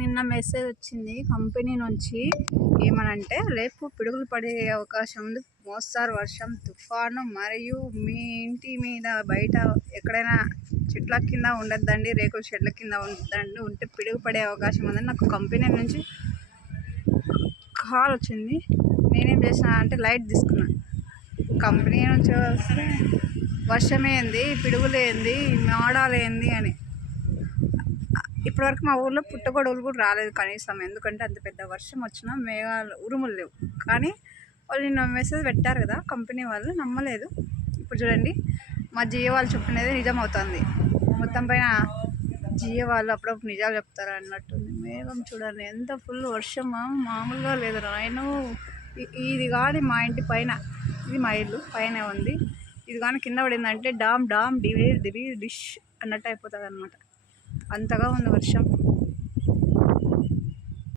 నిన్న మెసేజ్ వచ్చింది కంపెనీ నుంచి. ఏమనంటే రేపు పిడుగులు పడే అవకాశం ఉంది, మోస్తారు వర్షం, తుఫాను, మరియు మీ ఇంటి మీద బయట ఎక్కడైనా చెట్ల కింద ఉండద్దండి, రేకుల చెట్ల కింద ఉండద్దండి, ఉంటే పిడుగు పడే అవకాశం ఉందని నాకు కంపెనీ నుంచి కాల్ వచ్చింది. నేనేం చేసిన అంటే లైట్ తీసుకున్నా. కంపెనీ నుంచి వస్తే వర్షం ఏంది, పిడుగులు ఏంది, మాడాలు ఏంది అని. ఇప్పటివరకు మా ఊర్లో పుట్టగొడుగులు కూడా రాలేదు కనీసం, ఎందుకంటే అంత పెద్ద వర్షం వచ్చినా మేఘాలు ఉరుములు లేవు. కానీ వాళ్ళు నిన్న మెసేజ్ పెట్టారు కదా కంపెనీ వాళ్ళు, నమ్మలేదు. ఇప్పుడు చూడండి, మా జియో వాళ్ళు చెప్పినది నిజం అవుతుంది. మొత్తం పైన జియో వాళ్ళు అప్పుడప్పుడు నిజాలు చెప్తారు అన్నట్టుంది. మేఘం చూడండి ఎంత ఫుల్ వర్షమా, మామూలుగా లేదు రాయను. ఇది కానీ మా ఇంటి పైన, ఇది మా ఇల్లు పైన ఉంది, ఇది కానీ కింద పడిందంటే డామ్ డామ్ డివే డివి డిష్ అన్నట్టు అయిపోతుంది అనమాట. అంతగా ఉంది వర్షం.